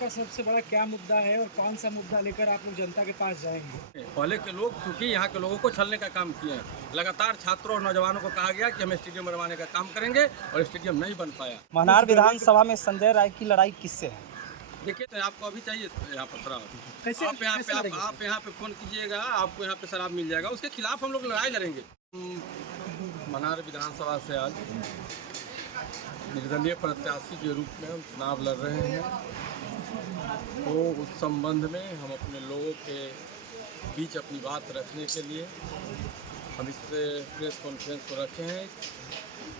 का सबसे बड़ा क्या मुद्दा है और कौन सा मुद्दा लेकर आप लोग जनता के पास जाएंगे? पहले के लोग चूंकि यहाँ के लोगों को छलने का काम किए हैं। लगातार छात्रों और नौजवानों को कहा गया कि हम स्टेडियम बनवाने का काम करेंगे और स्टेडियम नहीं बन पाया। मनार विधानसभा में संजय राय की लड़ाई किससे है? देखिए, तो आपको अभी चाहिए यहाँ पर शराब। कैसे आप यहाँ कैसे पे लड़ेंगे? आप यहाँ पे फोन कीजिएगा, आपको यहाँ पे शराब मिल जाएगा। उसके खिलाफ हम लोग लड़ाई लड़ेंगे। मनार विधानसभा से आज निर्दलीय प्रत्याशी के रूप में हम चुनाव लड़ रहे हैं। तो उस संबंध में हम अपने लोगों के बीच अपनी बात रखने के लिए हम इस प्रेस कॉन्फ्रेंस को रखे हैं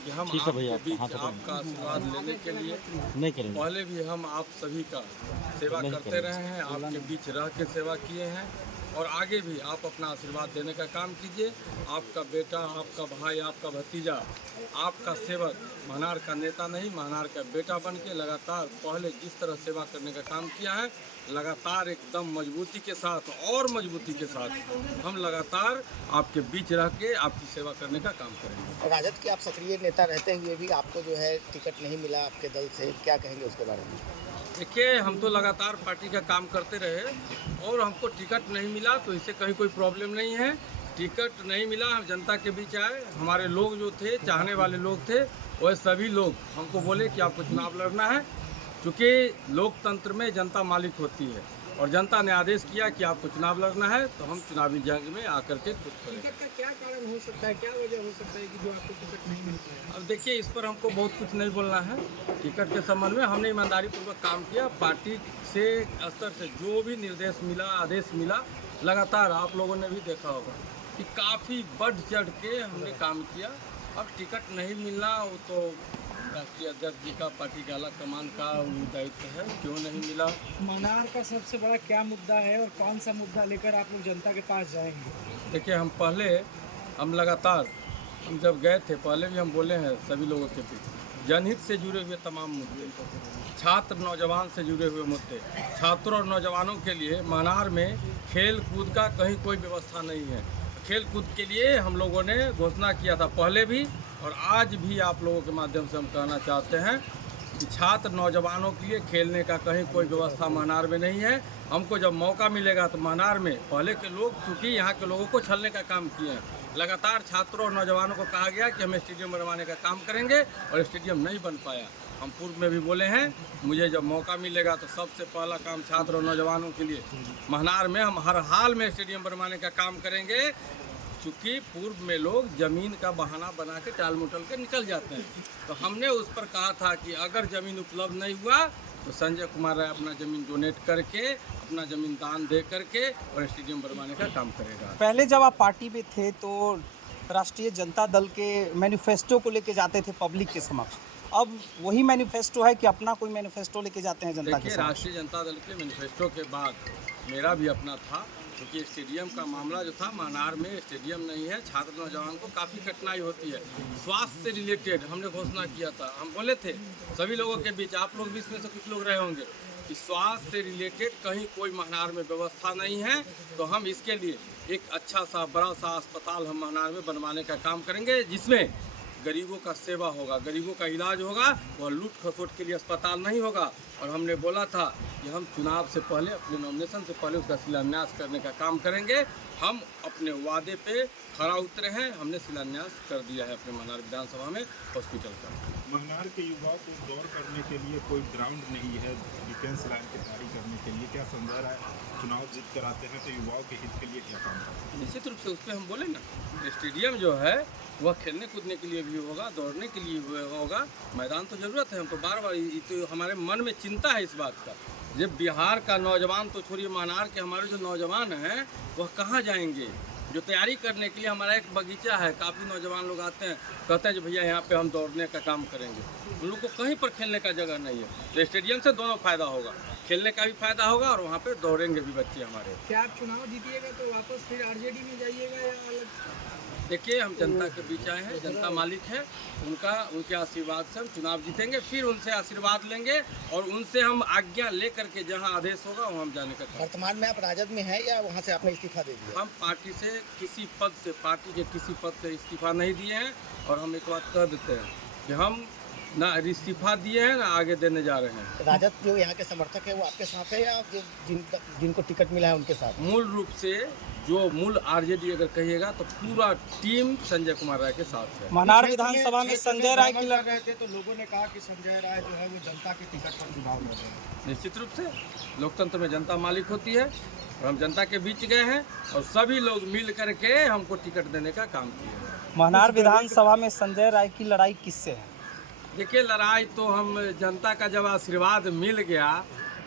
कि हम आपके बीच आपका आशीर्वाद लेने के लिए नहीं करेंगे। पहले भी हम आप सभी का सेवा करते रहे हैं, आपके बीच रह के सेवा किए हैं और आगे भी आप अपना आशीर्वाद देने का काम कीजिए। आपका बेटा, आपका भाई, आपका भतीजा, आपका सेवक मनार का नेता नहीं, मनार का बेटा बन के लगातार पहले जिस तरह सेवा करने का काम किया है, लगातार एकदम मजबूती के साथ और मजबूती के साथ हम लगातार आपके बीच रह के आपकी सेवा करने का काम करेंगे। राजद के आप सक्रिय नेता रहते हुए भी आपको जो है टिकट नहीं मिला आपके दल से, क्या कहेंगे उसके बारे में? देखिए, हम तो लगातार पार्टी का काम करते रहे और हमको टिकट नहीं मिला तो इससे कहीं कोई प्रॉब्लम नहीं है। टिकट नहीं मिला, हम जनता के बीच आए, हमारे लोग जो थे, चाहने वाले लोग थे, वह सभी लोग हमको बोले कि आपको चुनाव लड़ना है। चूँकि लोकतंत्र में जनता मालिक होती है और जनता ने आदेश किया कि आपको चुनाव लड़ना है, तो हम चुनावी जंग में आकर के खुद करें। टिकट का क्या कारण हो सकता है, क्या वजह हो सकता है कि जो आपको टिकट नहीं मिल पाया? अब देखिए, इस पर हमको बहुत कुछ नहीं बोलना है। टिकट के संबंध में हमने ईमानदारी पूर्वक काम किया। पार्टी से स्तर से जो भी निर्देश मिला, आदेश मिला, लगातार आप लोगों ने भी देखा होगा कि काफ़ी बढ़ चढ़ के हमने काम किया। अब टिकट नहीं मिलना वो तो राष्ट्रीय अध्यक्ष जी का, पार्टी के आला कमान का दायित्व है, क्यों नहीं मिला। मनार का सबसे बड़ा क्या मुद्दा है और कौन सा मुद्दा लेकर आप लोग जनता के पास जाएंगे? देखिए, हम लगातार हम जब गए थे पहले भी हम बोले हैं सभी लोगों के बीच जनहित से जुड़े हुए तमाम मुद्दे, छात्र नौजवान से जुड़े हुए मुद्दे, छात्रों और नौजवानों के लिए मनार में खेल कूद का कहीं कोई व्यवस्था नहीं है। खेल कूद के लिए हम लोगों ने घोषणा किया था पहले भी और आज भी आप लोगों के माध्यम से हम कहना चाहते हैं कि छात्र नौजवानों के लिए खेलने का कहीं कोई व्यवस्था मनार में नहीं है। हमको जब मौका मिलेगा तो मनार में पहले के लोग चूँकि यहाँ के लोगों को छलने का काम किए हैं, लगातार छात्रों और नौजवानों को कहा गया कि हम स्टेडियम बनवाने का काम करेंगे और स्टेडियम नहीं बन पाया। हम पूर्व में भी बोले हैं, मुझे जब मौका मिलेगा तो सबसे पहला काम छात्र और नौजवानों के लिए मनार में हम हर हाल में स्टेडियम बनवाने का काम करेंगे। चूँकि पूर्व में लोग ज़मीन का बहाना बना के टाल मुटल के निकल जाते हैं, तो हमने उस पर कहा था कि अगर ज़मीन उपलब्ध नहीं हुआ तो संजय कुमार राय अपना ज़मीन डोनेट करके, अपना ज़मीन दान दे करके और स्टेडियम बनवाने का काम करेगा। पहले जब आप पार्टी में थे तो राष्ट्रीय जनता दल के मैनिफेस्टो को लेके जाते थे पब्लिक के समक्ष, अब वही मैनिफेस्टो है कि अपना कोई मैनिफेस्टो लेके जाते हैं जनता के देखिए, समक्ष? राष्ट्रीय जनता दल के मैनिफेस्टो के बाद मेरा भी अपना था, क्योंकि स्टेडियम का मामला जो था, मनार में स्टेडियम नहीं है, छात्र नौजवान को काफ़ी कठिनाई होती है। स्वास्थ्य से रिलेटेड हमने घोषणा किया था, हम बोले थे सभी लोगों के बीच, आप लोग भी इसमें से कुछ लोग रहे होंगे, कि स्वास्थ्य से रिलेटेड कहीं कोई मनार में व्यवस्था नहीं है, तो हम इसके लिए एक अच्छा सा बड़ा सा अस्पताल हम मनार में बनवाने का काम करेंगे, जिसमें गरीबों का सेवा होगा, गरीबों का इलाज होगा, वह लूट खसोट के लिए अस्पताल नहीं होगा। और हमने बोला था कि हम चुनाव से पहले, अपने नॉमिनेशन से पहले उसका शिलान्यास करने का काम करेंगे। हम अपने वादे पे खरा उतरे हैं, हमने शिलान्यास कर दिया है अपने मनार विधानसभा में हॉस्पिटल का। मनार के युवाओं को दौड़ करने के लिए कोई ग्राउंड नहीं है, डिफेंस लाइन की तैयारी करने के लिए क्या समझा रहा है? चुनाव जीत कर आते हैं तो युवाओं के हित के लिए क्या काम करते हैं? निश्चित रूप से उस पर हम बोले ना, स्टेडियम जो है वह खेलने कूदने के लिए भी होगा, दौड़ने के लिए भी होगा। मैदान तो ज़रूरत है, हम तो बार बार, ये तो हमारे मन में चिंता है इस बात का। जब बिहार का नौजवान तो छोड़िए, मनार के हमारे जो नौजवान हैं वह कहाँ जाएंगे? जो तैयारी करने के लिए हमारा एक बगीचा है, काफ़ी नौजवान लोग आते हैं, कहते हैं कि भैया यहाँ पे हम दौड़ने का काम करेंगे। उन लोग को कहीं पर खेलने का जगह नहीं है, तो स्टेडियम से दोनों फ़ायदा होगा, खेलने का भी फ़ायदा होगा और वहाँ पे दौड़ेंगे भी बच्चे हमारे। क्या आप चुनाव जीतिएगा तो वापस फिर आरजेडी में जाइएगा या अलग? देखिए, हम जनता के बीच आए हैं, जनता मालिक है, उनके आशीर्वाद से हम चुनाव जीतेंगे, फिर उनसे आशीर्वाद लेंगे और उनसे हम आज्ञा ले करके जहां आदेश होगा वहां हम जाने का काम। वर्तमान में आप राजद में हैं या वहाँ से आपने इस्तीफा दे दिया? हम पार्टी से किसी पद से, पार्टी के किसी पद से इस्तीफा नहीं दिए हैं और हम एक बात कह देते हैं कि हम ना इस्तीफा दिए हैं ना आगे देने जा रहे हैं। राजद जो यहाँ के समर्थक है वो आपके साथ है या जो जिनको टिकट मिला है उनके साथ? मूल रूप से जो मूल आरजेडी अगर कहिएगा तो पूरा टीम संजय कुमार राय के साथ है। मनार विधानसभा में संजय राय की लड़ रहे थे तो लोगों ने कहा कि संजय राय जो है वो जनता के टिकट पर चुनाव लड़ रहे हैं। निश्चित रूप से लोकतंत्र में जनता मालिक होती है और हम जनता के बीच गए हैं और सभी लोग मिल करके हमको टिकट देने का काम किए हैं। मनार विधानसभा में संजय राय की लड़ाई किससे है? देखिए, लड़ाई तो हम जनता का जब आशीर्वाद मिल गया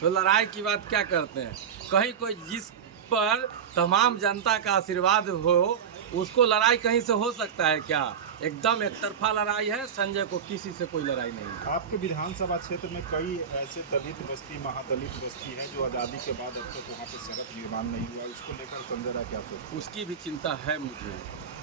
तो लड़ाई की बात क्या करते हैं। कहीं कोई जिस पर तमाम जनता का आशीर्वाद हो उसको लड़ाई कहीं से हो सकता है क्या? एकदम एक तरफा लड़ाई है। संजय को किसी से कोई लड़ाई नहीं है। आपके विधानसभा क्षेत्र में कई ऐसे दलित बस्ती, महादलित बस्ती है जो आज़ादी के बाद अब तक वहाँ पे सड़क निर्माण नहीं हुआ, उसको लेकर संजय राय क्या सोचते हैं? उसकी भी चिंता है मुझे।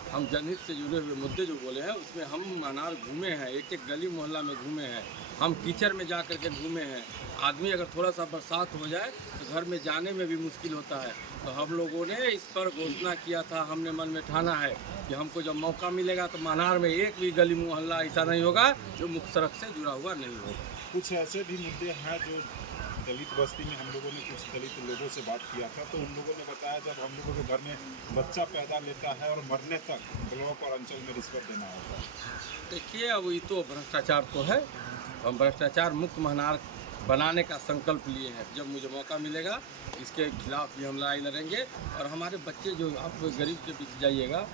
हम जनहित से जुड़े हुए मुद्दे जो बोले हैं उसमें हम मनार घूमे हैं, एक एक गली मोहल्ला में घूमे हैं, हम कीचड़ में जा कर के घूमे हैं। आदमी अगर थोड़ा सा बरसात हो जाए तो घर में जाने में भी मुश्किल होता है। तो हम लोगों ने इस पर घोषणा किया था, हमने मन में ठाना है कि हमको जब मौका मिलेगा तो मनार में एक भी गली मोहल्ला ऐसा नहीं होगा जो मुख्य सड़क से जुड़ा हुआ नहीं होगा। कुछ ऐसे भी मुद्दे हैं जो दलित बस्ती में हम लोगों ने कुछ दलित लोगों से बात किया था तो उन लोगों ने बताया जब हम लोगों के घर में बच्चा पैदा लेता है और मरने तक ब्लॉक और अंचल में रिश्वत देना होता है। देखिए, अब ये तो भ्रष्टाचार तो है। हम भ्रष्टाचार मुक्त मनार बनाने का संकल्प लिए हैं। जब मुझे मौका मिलेगा इसके खिलाफ भी हम लड़ाई लड़ेंगे। और हमारे बच्चे जो आप गरीब के बीच जाइएगा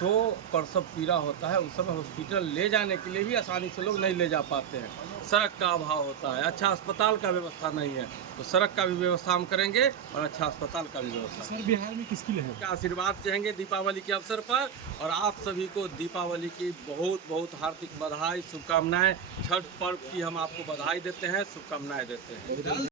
तो प्रसव पीड़ा होता है, उस समय हॉस्पिटल ले जाने के लिए भी आसानी से लोग नहीं ले जा पाते हैं। सड़क का अभाव होता है, अच्छा अस्पताल का व्यवस्था नहीं है। तो सड़क का भी व्यवस्था हम करेंगे और अच्छा अस्पताल का भी व्यवस्था। सर, बिहार में किसकी लहर? का आशीर्वाद चाहेंगे दीपावली के अवसर पर। और आप सभी को दीपावली की बहुत बहुत हार्दिक बधाई, शुभकामनाएं। छठ पर्व की हम आपको बधाई देते हैं, शुभकामनाएं देते हैं।